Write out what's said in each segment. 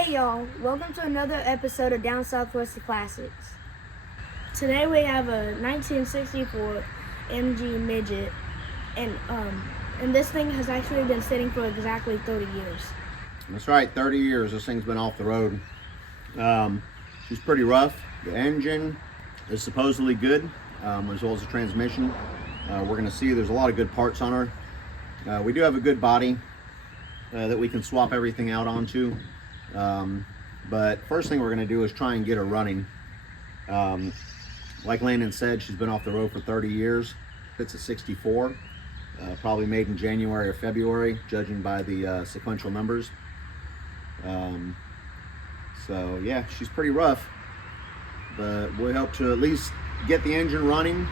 Hey y'all, welcome to another episode of Down Southwest Classics. Today we have a 1964 MG Midget, and this thing has actually been sitting for exactly 30 years. That's right, 30 years this thing's been off the road. She's pretty rough. The engine is supposedly good, as well as the transmission. We're going to see there's a lot of good parts on her. We do have a good body that we can swap everything out onto. But first thing we're going to do is try and get her running. Like Landon said, she's been off the road for 30 years. It's a 64, probably made in January or February, judging by the sequential numbers. So yeah, she's pretty rough, but we hope to at least get the engine running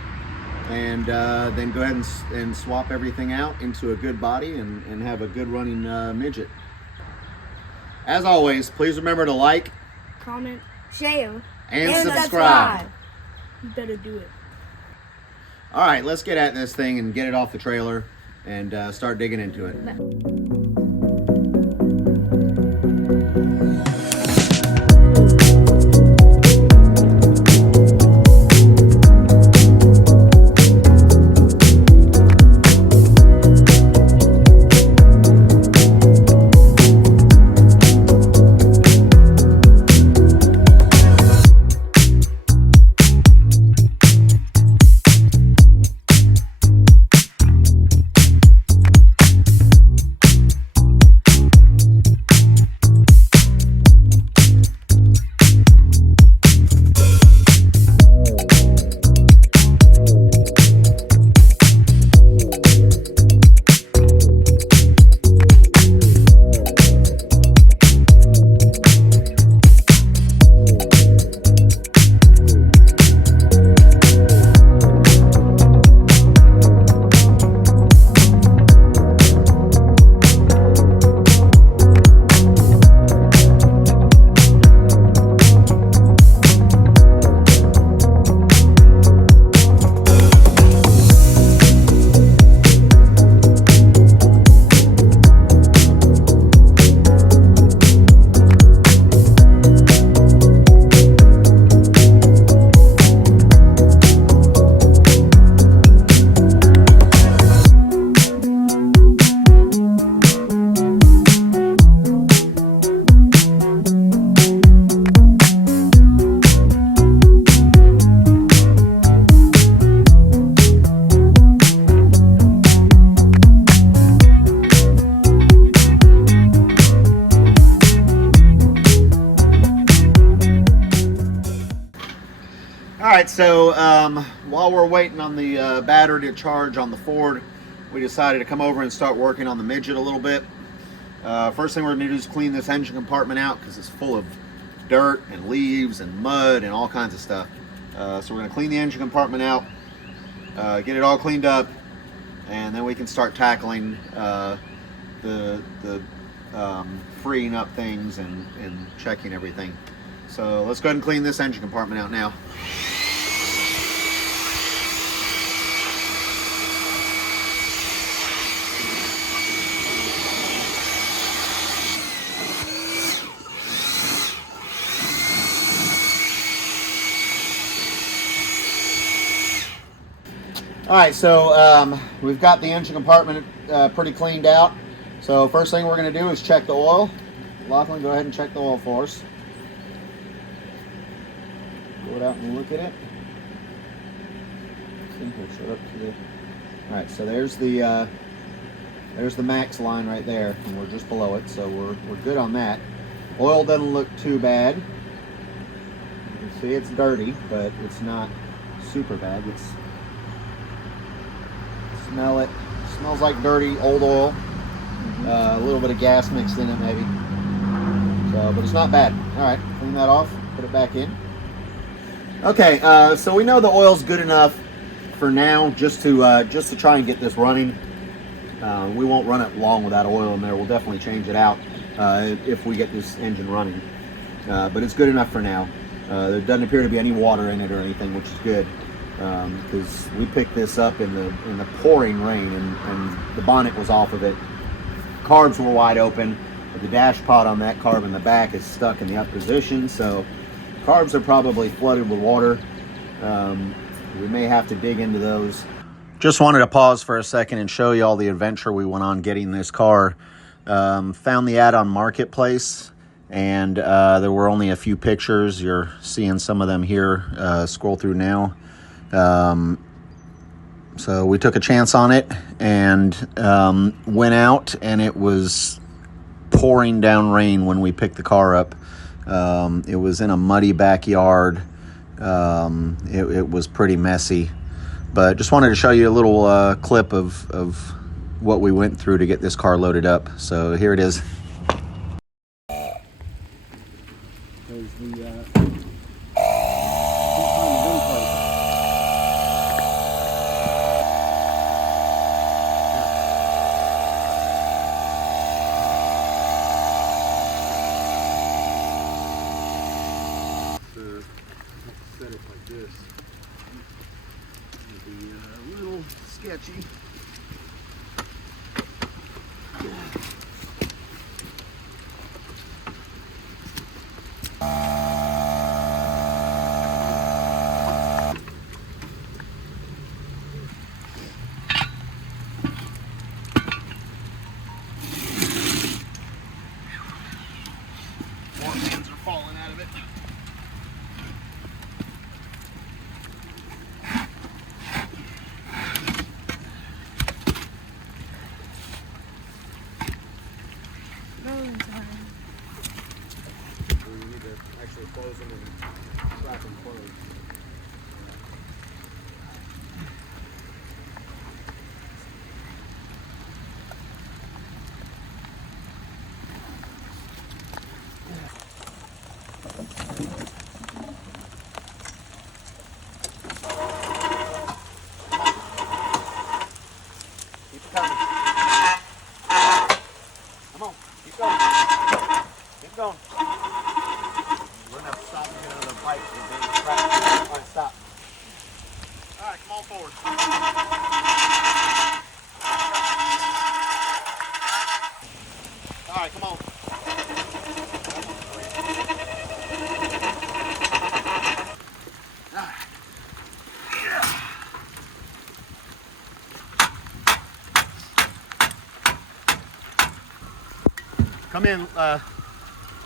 and then go ahead and swap everything out into a good body and have a good running midget. As always, please remember to like, Comment, share, and subscribe. You better do it. All right, let's get at this thing and get it off the trailer and start digging into it. Alright, so while we're waiting on the battery to charge on the Ford, we decided to come over and start working on the Midget a little bit. First thing we're going to do is clean this engine compartment out because it's full of dirt and leaves and mud and all kinds of stuff. So we're going to clean the engine compartment out, get it all cleaned up, and then we can start tackling the freeing up things and checking everything. So let's go ahead and clean this engine compartment out now. All right, so we've got the engine compartment pretty cleaned out. So first thing we're going to do is check the oil. Lachlan, go ahead and check the oil for us. Go it out and look at it. All right, so there's the max line right there, and we're just below it, so we're good on that. Oil doesn't look too bad. You can see it's dirty, but it's not super bad. Smell it. Smells like dirty old oil. A little bit of gas mixed in it, maybe. So, but it's not bad. All right, clean that off. Put it back in. Okay, so we know the oil's good enough for now, just to try and get this running. We won't run it long without oil in there. We'll definitely change it out if we get this engine running. But it's good enough for now. There doesn't appear to be any water in it or anything, which is good. Because we picked this up in the pouring rain and the bonnet was off of it. Carbs were wide open. The dash pod on that carb in the back is stuck in the up position, so carbs are probably flooded with water. We may have to dig into those. Just wanted to pause for a second and show you all the adventure we went on getting this car. Found the ad on Marketplace, and there were only a few pictures. You're seeing some of them here. Scroll through now. So we took a chance on it and went out, and it was pouring down rain when we picked the car up. It was in a muddy backyard. It was pretty messy, but just wanted to show you a little clip of what we went through to get this car loaded up. So here it is. There's the set it like this. It'll be a little sketchy. More hands are falling out of it. We need to actually close them and strap them closed. Keep it coming. Come on, keep going. Keep going. We're gonna have to stop and get another bite. All right, stop. All right, come on forward. All right, come on. Come in,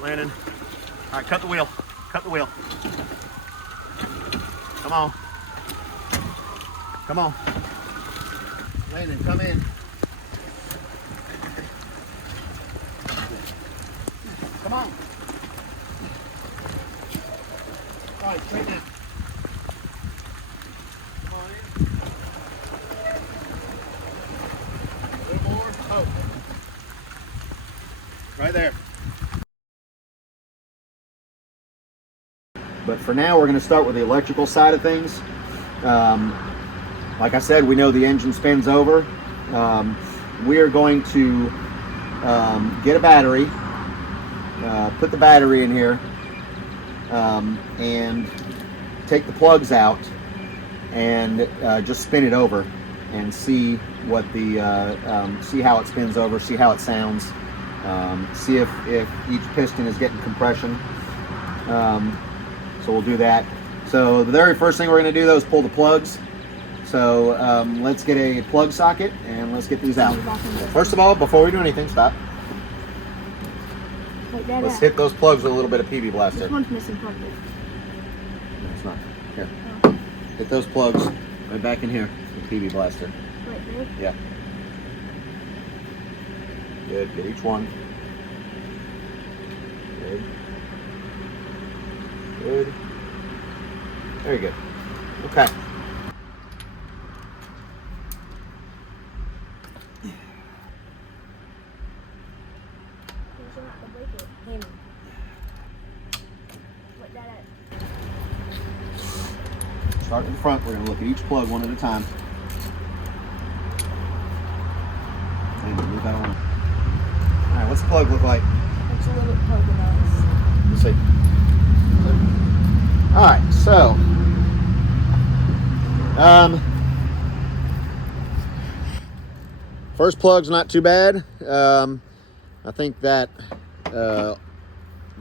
Landon. All right, cut the wheel. Cut the wheel. Come on. Come on. Landon, come in. Come on. All right, straighten out. Come on in. A little more. Oh. Right there. But for now, we're going to start with the electrical side of things. Like I said, we know the engine spins over. We are going to get a battery, put the battery in here, and take the plugs out and just spin it over and see what the see how it spins over, see how it sounds, see if each piston is getting compression. So we'll do that. So the very first thing we're going to do though is pull the plugs. So let's get a plug socket and let's get these out. First of all, before we do anything, stop. Let's hit those plugs with a little bit of PB Blaster. This one's missing plug. No, it's not. Here. Hit those plugs right back in here with PB Blaster. Right there? Yeah. Good. Get each one. Good. Good. Very good. Okay. Start in front. We're going to look at each plug one at a time. And move that on. All right, what's the plug look like? It's a little bit polka dots. Let's see. All right, so first plug's not too bad. I think that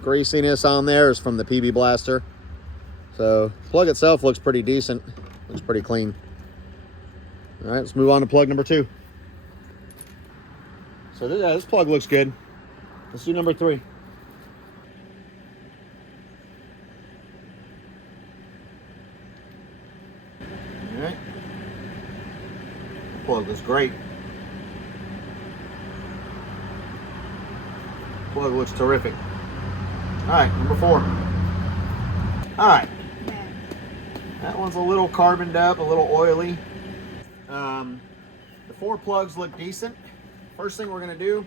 greasiness on there is from the PB blaster. So plug itself looks pretty decent. Looks pretty clean. All right, let's move on to plug number 2. So this plug looks good. Let's do number 3. All right. Plug looks great. Plug looks terrific. All right, number 4. All right. That one's a little carboned up, a little oily. The 4 plugs look decent. First thing we're gonna do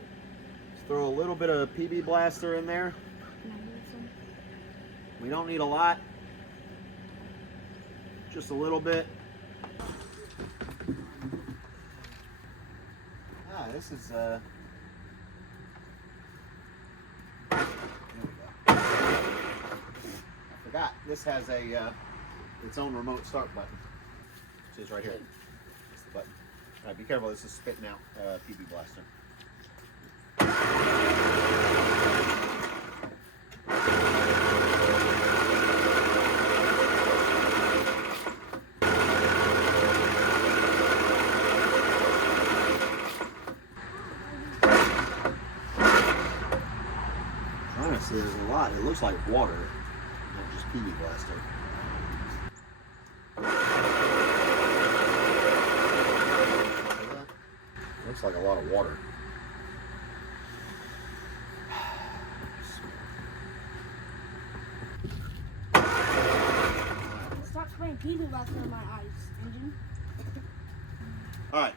is throw a little bit of PB blaster in there. We don't need a lot, just a little bit. This is there we go. I forgot this has a its own remote start button, which is right here. It's the button. All right, be careful. This is spitting out PB blaster. Honestly, there's a lot. It looks like water, not just PB blaster. Looks like a lot of water. Stop spraying PB blaster on my eyes, engine. All right,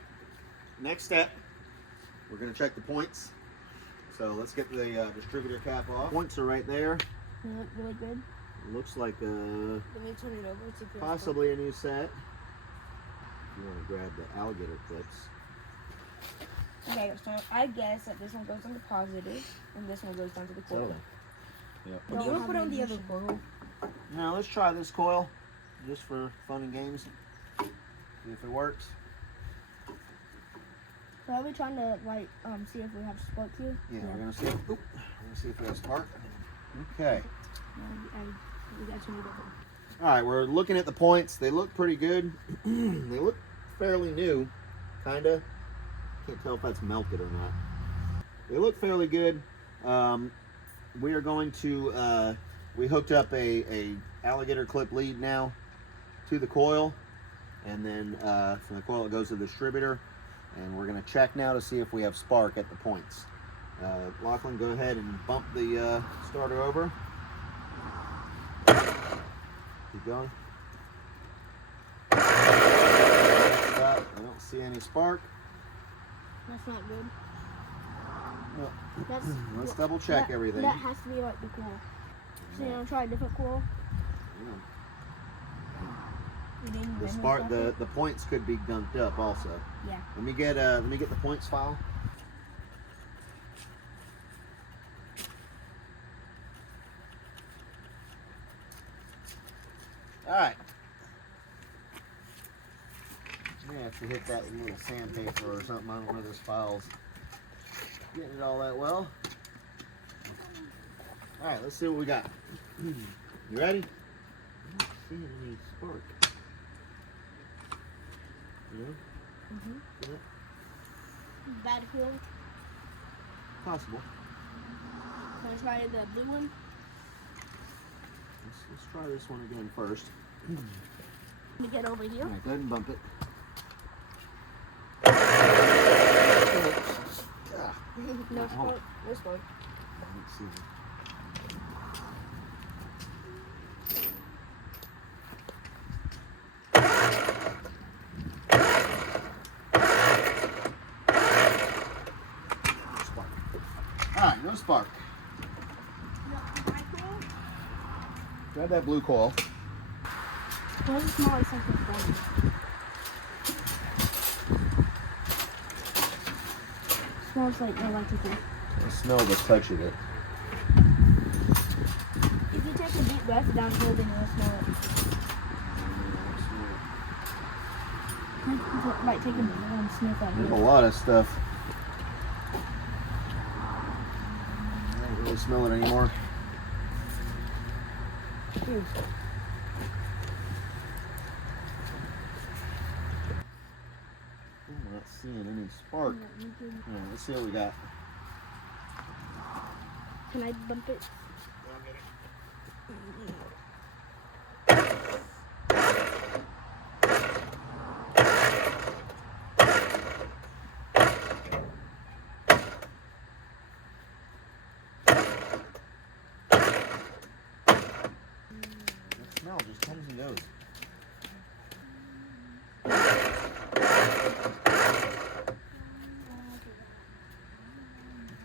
next step, we're gonna check the points. So let's get the distributor cap off. Points are right there. They look really good. Looks like Let me turn it over. See if it's possibly a new set. If you want to grab the alligator clips. Okay, so I guess that this one goes on the positive, and this one goes down to the coil. Yep. Do you want to put on the other coil? Now let's try this coil, just for fun and games. See if it works. So are we trying to see if we have spark here? Yeah, we're gonna see. We're gonna see if we have spark. Okay. We got to move over. All right, we're looking at the points. They look pretty good. They look fairly new, kinda. Can't tell if that's melted or not. They look fairly good. We are going to. We hooked up a alligator clip lead now to the coil, and then from the coil it goes to the distributor. And we're going to check now to see if we have spark at the points. Lachlan, go ahead and bump the starter over. Keep going. Stop. I don't see any spark. That's not good. No. Let's double check everything. That has to be like the coil. So you want to try a different coil? Yeah. The spark, the points could be gunked up also. Yeah. Let me get the points file. All right. You may have to hit that with a little sandpaper or something. I don't know this file's getting it all that well. All right, let's see what we got. You ready? I'm not seeing any spark. Yeah. Bad feel. Possible. Can I try the blue one? Let's try this one again first. Let me get over here. All right, go ahead and bump it. No spark. No spark. Let's see. Alright, no spark. Grab that blue coil. Why does it smell like something funny? Smells like electrical. I smell the touch of it. If you take a deep breath down here, then you'll smell it. Like take a sniff at There's it. a lot of stuff. really smell it anymore. Hmm. I'm not seeing any spark. Alright, let's see what we got. Can I bump it? That smell just comes and goes.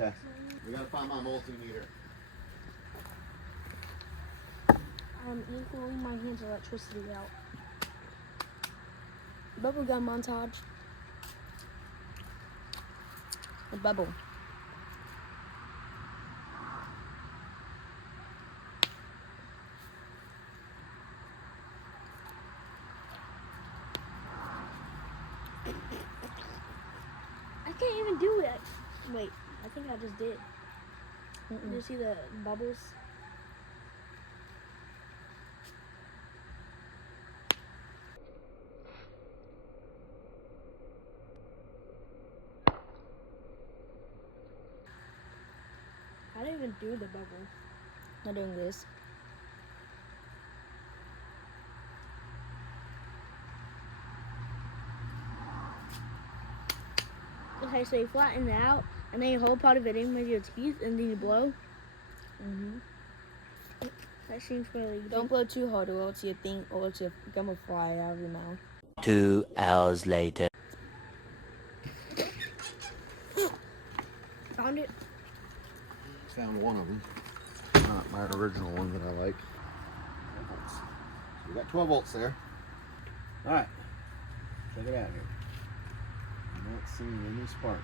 Okay, we gotta find my multimeter. I'm equaling my hands electricity out. Bubblegum montage. A bubble. I can't even do it. Wait, I think I just did. Did you see the bubbles? I didn't even do the bubble. Not doing this. Okay, so you flatten it out, and then you hold part of it in with your teeth, and then you blow. That seems really good. Don't blow too hard or else your thing, or else your gum will fly out of your mouth. 2 hours later. Found it. Found one of them. Not my original one that I like. 12 volts. So we got 12 volts there. All right, check it out here. I'm not seeing any spark.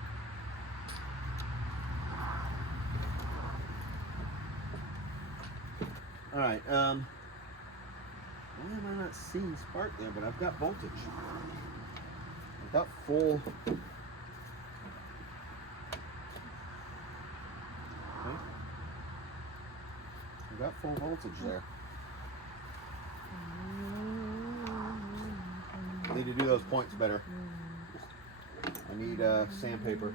All right, why am I not seeing spark there? But I've got voltage. I've got full. Okay. I've got full voltage there. I need to do those points better. I need sandpaper.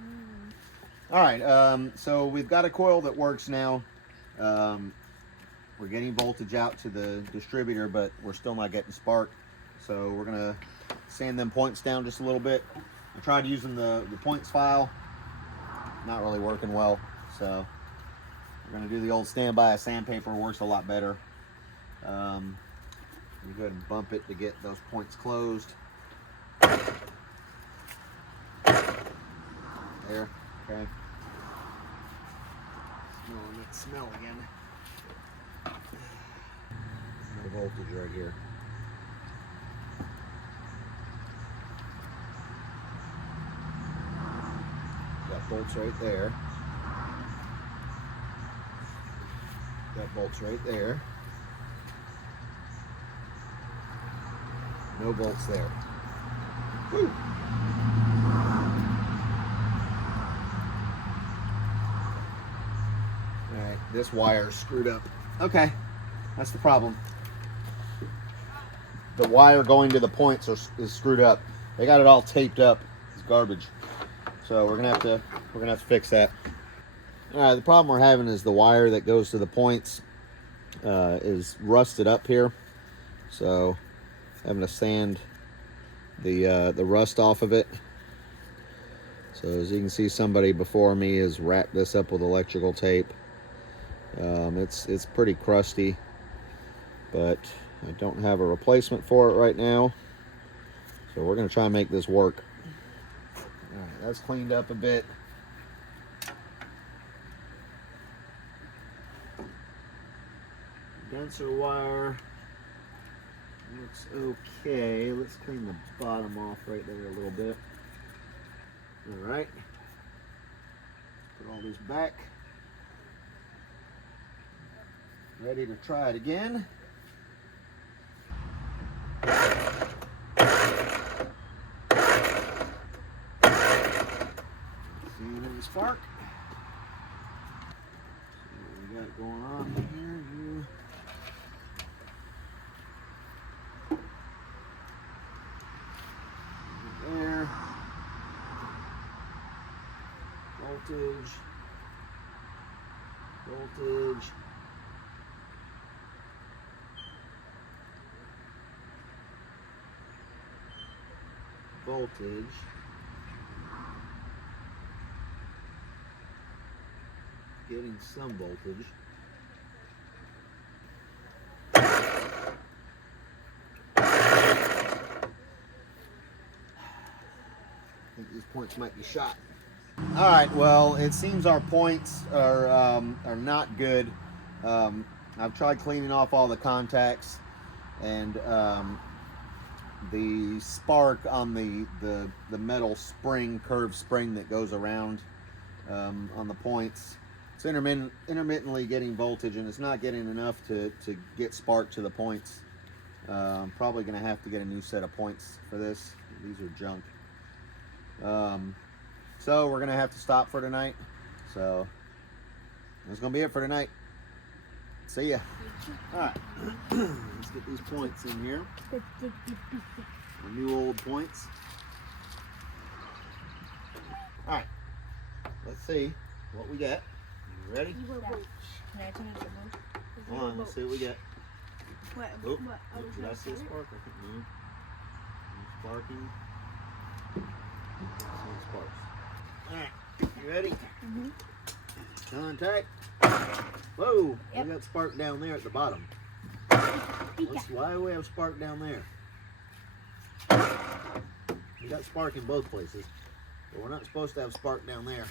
All right, so we've got a coil that works now. We're getting voltage out to the distributor, but we're still not getting spark. So we're gonna sand them points down just a little bit. I tried using the points file, not really working well. So we're gonna do the old standby sandpaper, works a lot better. You go ahead and bump it to get those points closed. There, okay. Smelling that smell again. No voltage right here. Got bolts right there. Got bolts right there. No bolts there. Woo! Alright, this wire is screwed up. Okay, that's the problem. The wire going to the points is screwed up. They got it all taped up. It's garbage. So we're gonna have to fix that. Alright, the problem we're having is the wire that goes to the points is rusted up here. So having to sand the rust off of it. So as you can see, somebody before me has wrapped this up with electrical tape. It's pretty crusty, but I don't have a replacement for it right now. So we're gonna try and make this work. All right, that's cleaned up a bit. Denser wire looks okay. Let's clean the bottom off right there a little bit. All right, put all these back. Ready to try it again. Seeing any spark? So we voltage, voltage, voltage, getting some voltage. I think these points might be shot. All right, well, it seems our points are not good. I've tried cleaning off all the contacts, and the spark on the metal spring, curved spring that goes around on the points, it's intermittently getting voltage, and it's not getting enough to get spark to the points. I'm probably going to have to get a new set of points for this. These are junk. So we're gonna have to stop for tonight. So that's gonna be it for tonight. See ya. All right, let's get these points in here. The new old points. All right, let's see what we get. You ready? Hold on, let's see what we get. Oh, did I see a spark? I think no. Sparking. Some sparks. All right, you ready? Mm-hmm. Contact. Whoa, yep. We got spark down there at the bottom. Why do we have spark down there? We got spark in both places, but we're not supposed to have spark down there.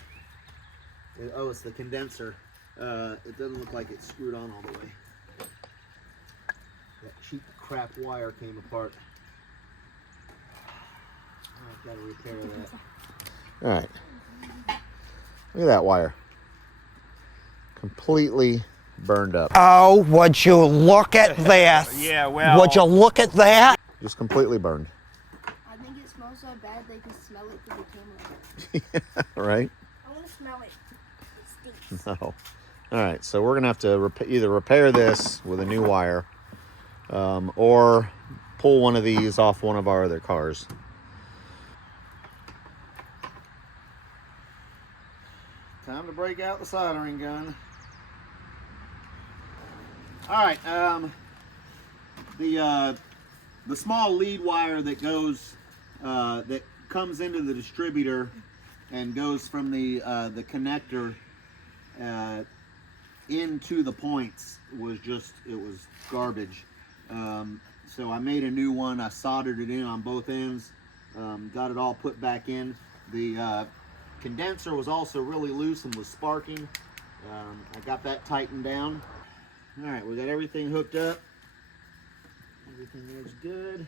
Oh, it's the condenser. It doesn't look like it's screwed on all the way. That cheap crap wire came apart. I've got to repair that. All right. Look at that wire. Completely burned up. Oh, would you look at this? Yeah, well. Would you look at that? Just completely burned. I think it smells so bad they can smell it through the camera. Yeah, right? I want to smell it. It stinks. No. All right, so we're going to have to either repair this with a new wire or pull one of these off one of our other cars. Time to break out the soldering gun. All right, the small lead wire that goes that comes into the distributor and goes from the connector into the points was garbage. So I made a new one. I soldered it in on both ends, got it all put back in. The condenser was also really loose and was sparking. I got that tightened down. All right, we got everything hooked up. Everything looks good.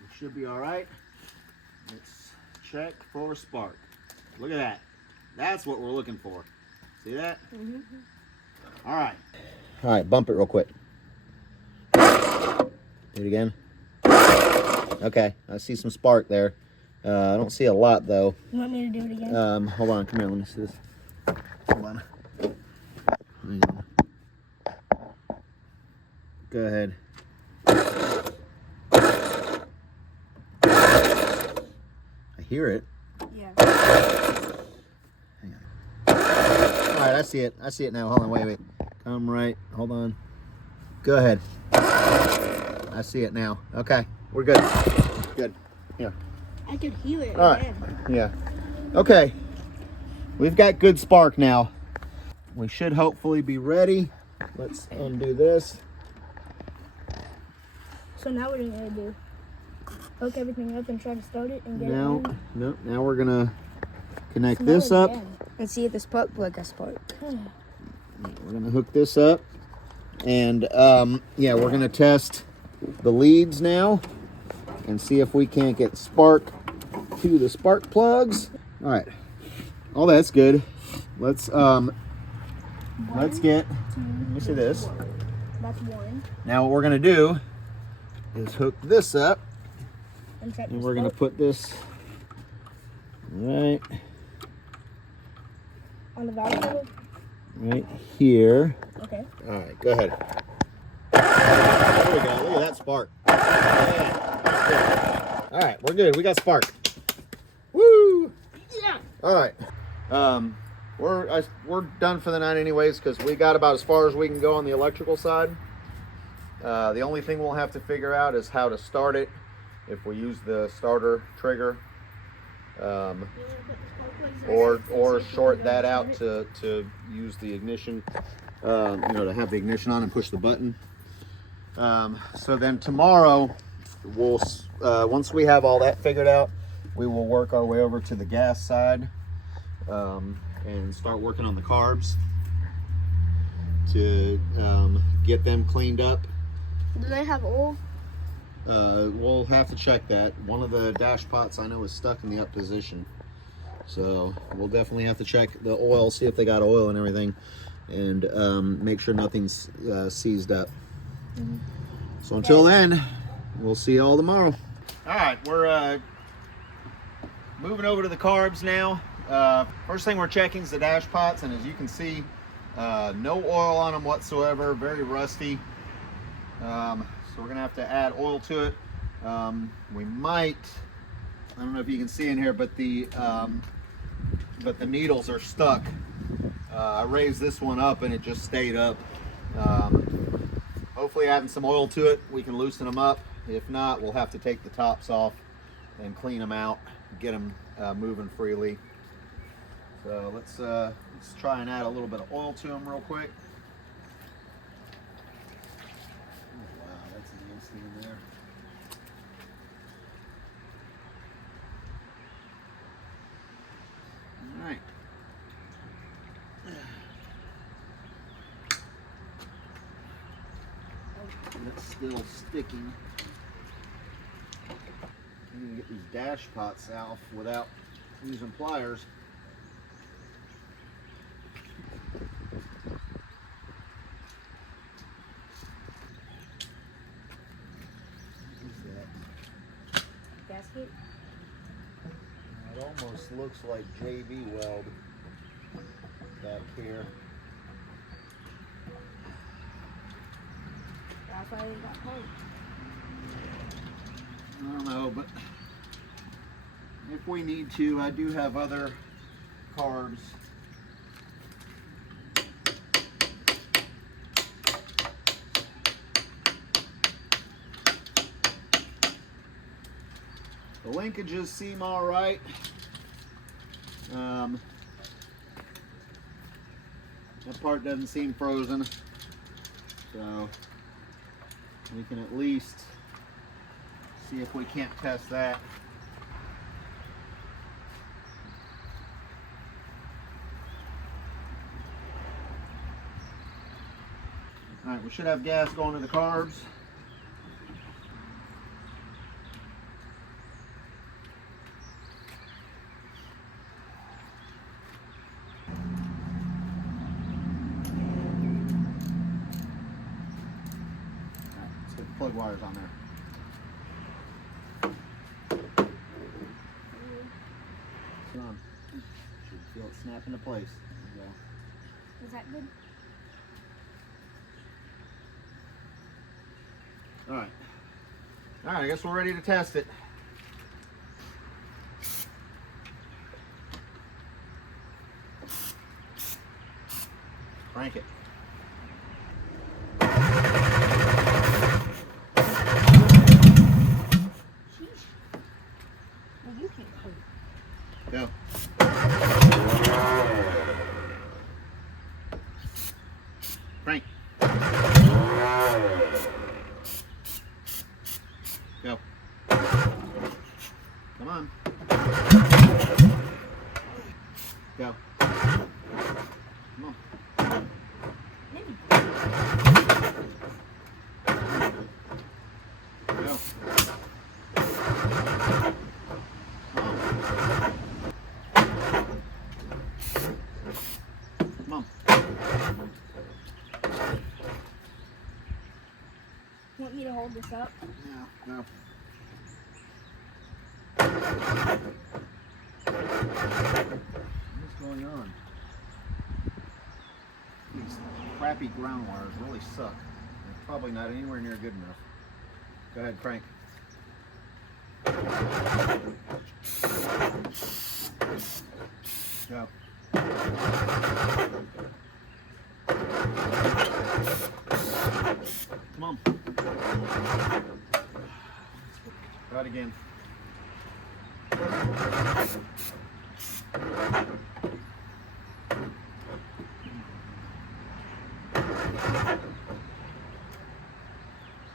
It should be all right. Let's check for spark. Look at that. That's what we're looking for. See that? Mm-hmm. All right. All right, bump it real quick. Do it again. Okay, I see some spark there. I don't see a lot though. You want me to do it again? Hold on, come here, let me see this. Hold on. Hang on. Go ahead. I hear it. Yeah. Hang on. Alright, I see it. I see it now. Hold on, wait. Come right. Hold on. Go ahead. I see it now. Okay, we're good. Good. Here. I could hear it. All right. Yeah. Okay. We've got good spark now. We should hopefully be ready. Let's undo this. So now what are you going to do? Hook everything up and try to start it and get it Now, in? no, now we're going to connect Smell this it up. again. And see if the spark plug got spark. We're going to hook this up. And, yeah, we're going to test the leads now and see if we can't get spark to the spark plugs. All right. All that's good. Let's get, let me see this. That's one. Now what we're gonna do is hook this up, and we're gonna put this right on the valve. right here. Okay. All right, go ahead. There we go. Look at that spark. Yeah, that's good. All right, we're good. We got spark. Woo! Yeah. All right. We're done for the night anyways, because we got about as far as we can go on the electrical side. The only thing we'll have to figure out is how to start it if we use the starter trigger, or short that out to use the ignition, to have the ignition on and push the button. So then tomorrow, we'll once we have all that figured out, we will work our way over to the gas side and start working on the carbs to get them cleaned up. Do they have oil? We'll have to check that. One of the dash pots I know is stuck in the up position, so we'll definitely have to check the oil, see if they got oil and everything, and make sure nothing's seized up. Mm-hmm. So until then, we'll see you all tomorrow. All right, we're moving over to the carbs now. First thing we're checking is the dash pots, and as you can see, no oil on them whatsoever, very rusty. So we're gonna have to add oil to it. We might, I don't know if you can see in here, but the needles are stuck. I raised this one up and it just stayed up. Hopefully adding some oil to it, we can loosen them up. If not, we'll have to take the tops off and clean them out, get them moving freely. So let's try and add a little bit of oil to them real quick. Oh, wow, that's nasty in there. All right. That's still sticking. You can get these dash pots out without using pliers. What is that? Gasket? It almost looks like JB weld back here. That's why they got cold. I don't know, but if we need to, I do have other carbs. The linkages seem all right. That part doesn't seem frozen, so we can at least see if we can't test that. All right, we should have gas going to the carbs. Let's get the plug wires on there. Come on. Should feel it snap into place. There you go. Is that good? All right. All right, I guess we're ready to test it. Crank it. Sheesh. Well, you can't hold it. Go. Crank. Go. Come on. Go. Come on. Maybe. Go. Come on. Want me to hold this up? No, no. What's going on? These crappy ground wires really suck. They're probably not anywhere near good enough. Go ahead, crank. Go. Come on. Try it again.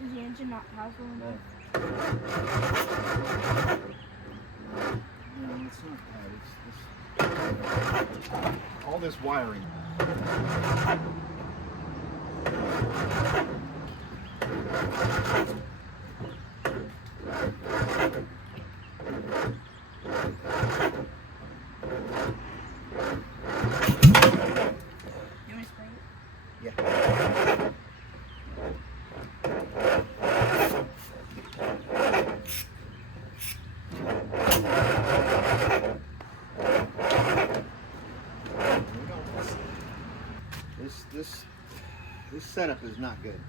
Is the engine not powerful enough? No, it's not that. It's all this wiring. You want to spray it? Yeah. This setup is not good.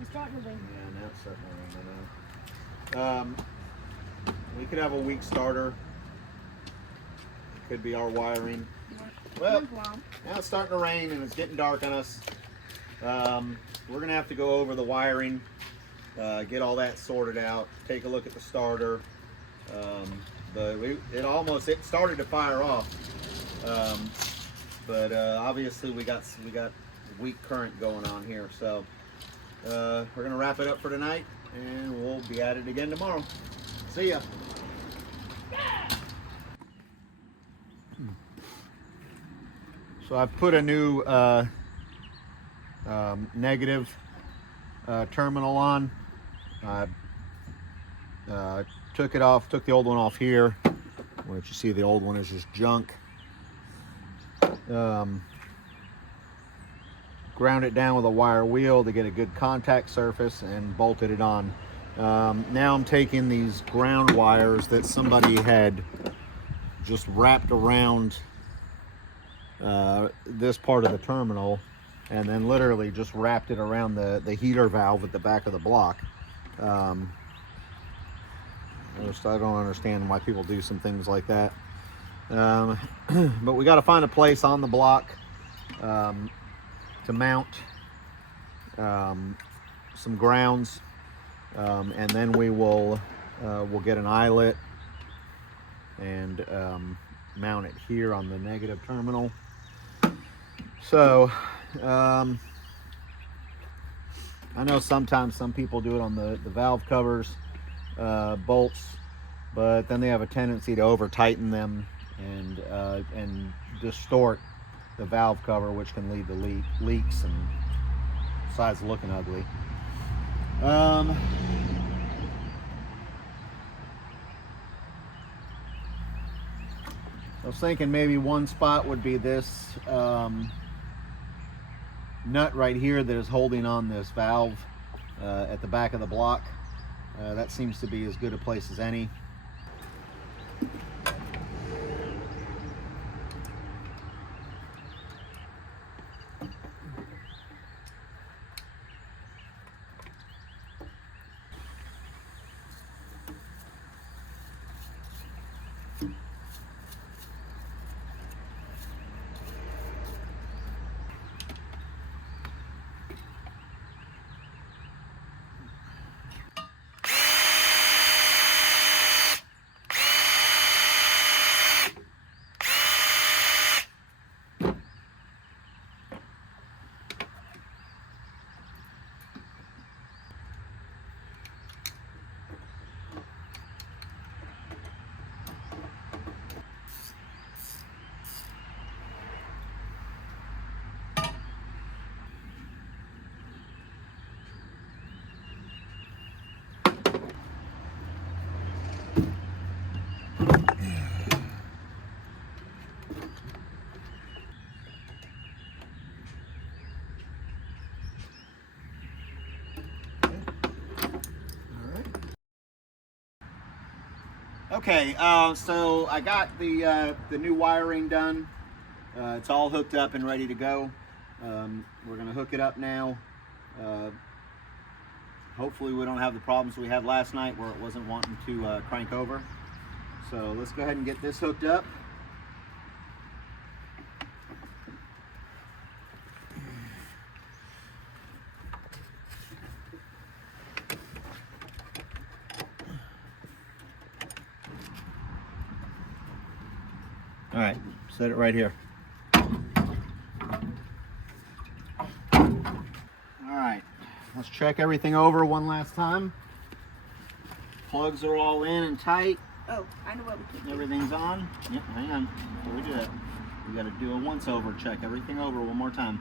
It's starting to rain. Yeah, now it's starting to rain. I know. We could have a weak starter. It could be our wiring. Well, now it's starting to rain and it's getting dark on us. We're gonna have to go over the wiring, get all that sorted out, take a look at the starter. But it started to fire off. But obviously we got weak current going on here, so we're gonna wrap it up for tonight and we'll be at it again tomorrow. See ya. So I've put a new negative terminal on. I took the old one off here, which you see the old one is just junk. Ground it down with a wire wheel to get a good contact surface and bolted it on. Now I'm taking these ground wires that somebody had just wrapped around this part of the terminal and then literally just wrapped it around the heater valve at the back of the block. I don't understand why people do some things like that. But we got to find a place on the block to mount some grounds, and then we'll get an eyelet and mount it here on the negative terminal. So I know sometimes some people do it on the valve covers, bolts, but then they have a tendency to over tighten them and distort the valve cover, which can lead to leaks and besides looking ugly. I was thinking maybe one spot would be this nut right here that is holding on this valve at the back of the block. That seems to be as good a place as any. Okay, so I got the new wiring done. It's all hooked up and ready to go. We're gonna hook it up now. hopefully we don't have the problems we had last night where it wasn't wanting to crank over. So let's go ahead and get this hooked up. All right, set it right here. All right, let's check everything over one last time. Plugs are all in and tight. Oh, I know what we can do. Everything's on. Yep, hang on. Before we do that, we got to do a once over, check everything over one more time.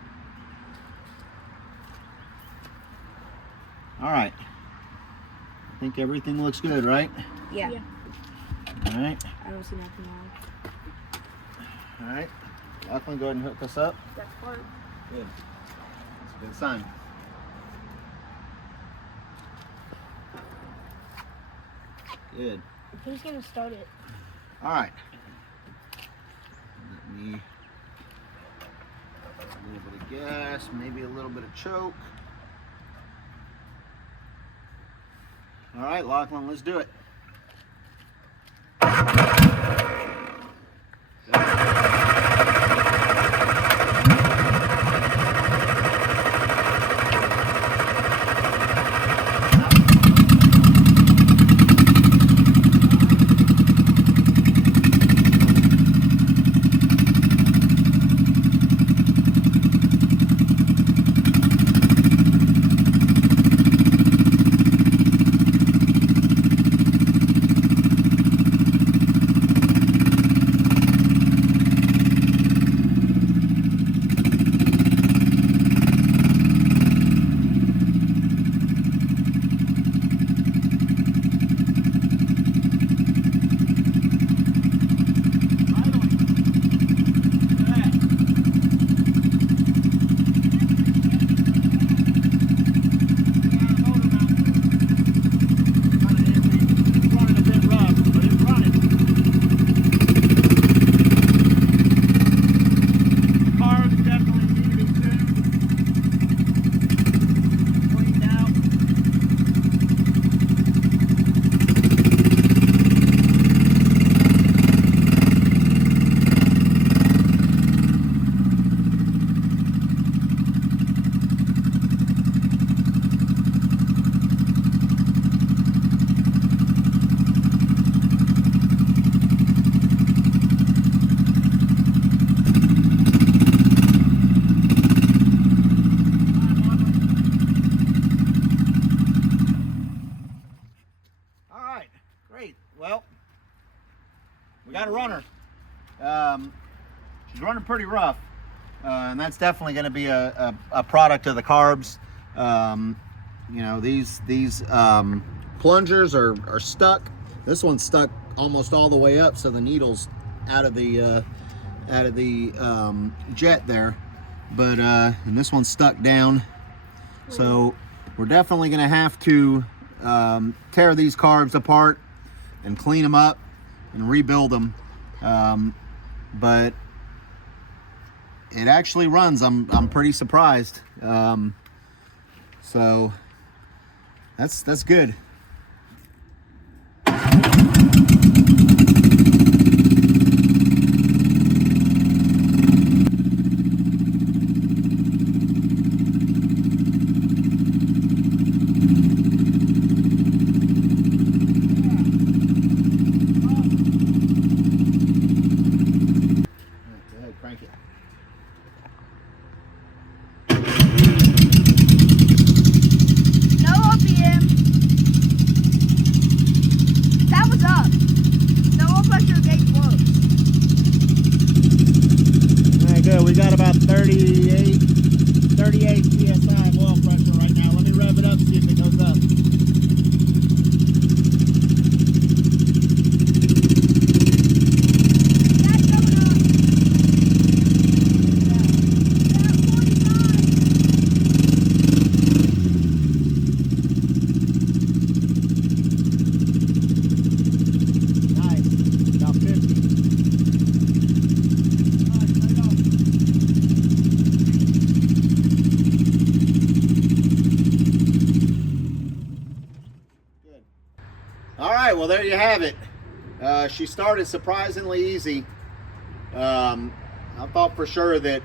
All right. I think everything looks good, right? Yeah. All right. I don't see nothing wrong. All right. Lachlan, go ahead and hook us up. That's part. Good. That's a good sign. Good. Who's gonna start it? All right. Let me a little bit of gas, maybe a little bit of choke. All right, Lachlan, let's do it. Well, we got a runner. She's running pretty rough, and that's definitely going to be a product of the carbs. You know, these plungers are stuck. This one's stuck almost all the way up, so the needle's out of the jet there. But and this one's stuck down, so we're definitely going to have to tear these carbs apart and clean them up and rebuild them. But it actually runs. I'm pretty surprised. So that's good. Crank it. No RPM. All right, well, there you have it. She started surprisingly easy. I thought for sure that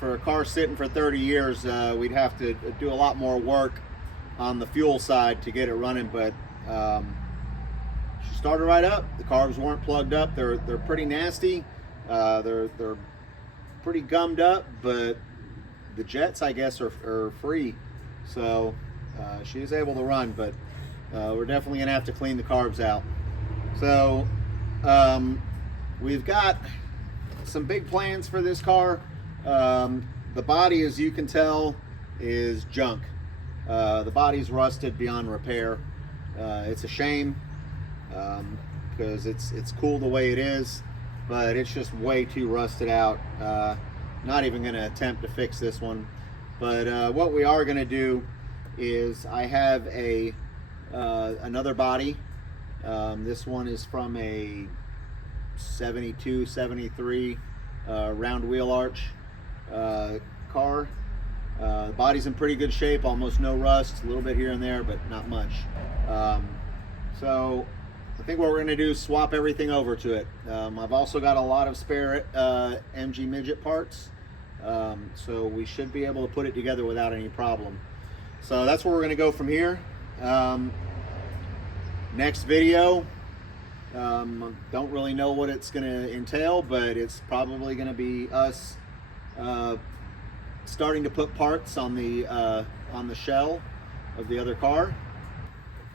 for a car sitting for 30 years, we'd have to do a lot more work on the fuel side to get it running, but she started right up. The carbs weren't plugged up. They're pretty nasty. They're pretty gummed up, but the jets, I guess, are free. So she is able to run, but we're definitely gonna have to clean the carbs out. So we've got some big plans for this car. The body, as you can tell, is junk. The body's rusted beyond repair. It's a shame because it's cool the way it is, but it's just way too rusted out. Not even going to attempt to fix this one, but what we are going to do is I have another body. This one is from a 72, 73 round wheel arch car. The body's in pretty good shape, almost no rust, a little bit here and there, but not much. So I think what we're going to do is swap everything over to it. I've also got a lot of spare MG Midget parts, so we should be able to put it together without any problem. So that's where we're going to go from here. Next video, don't really know what it's going to entail, but it's probably going to be us starting to put parts on the shell of the other car.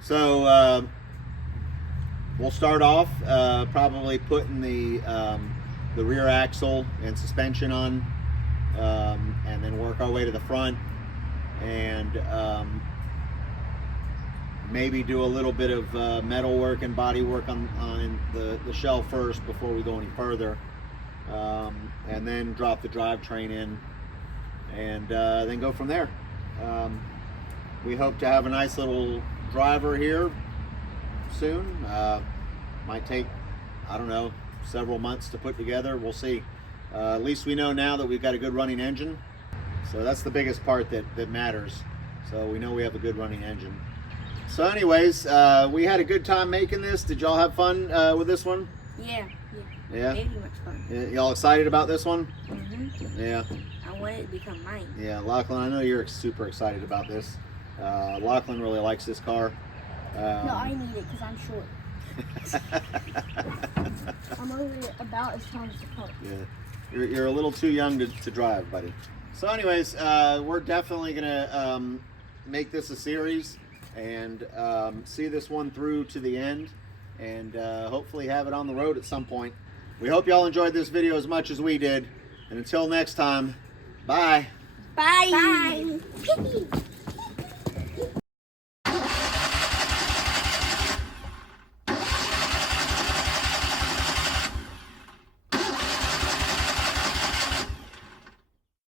So we'll start off probably putting the rear axle and suspension on, and then work our way to the front, and maybe do a little bit of metal work and body work on the shell first before we go any further, and then drop the drivetrain in, and then go from there. We hope to have a nice little driver here soon. Might take, I don't know, several months to put together. We'll see. At least we know now that we've got a good running engine, so that's the biggest part that matters. So we know we have a good running engine. So anyways, we had a good time making this. Did y'all have fun with this one? Yeah. Yeah? Very much fun. Y'all excited about this one? Mm-hmm. Yeah. I want it to become mine. Yeah, Lachlan, I know you're super excited about this. Lachlan really likes this car. No, I need it because I'm short. I'm only about as tall as the car. Yeah, you're a little too young to drive, buddy. So anyways, we're definitely gonna make this a series and see this one through to the end, and hopefully have it on the road at some point. We hope y'all enjoyed this video as much as we did, and until next time, bye. Bye. Bye.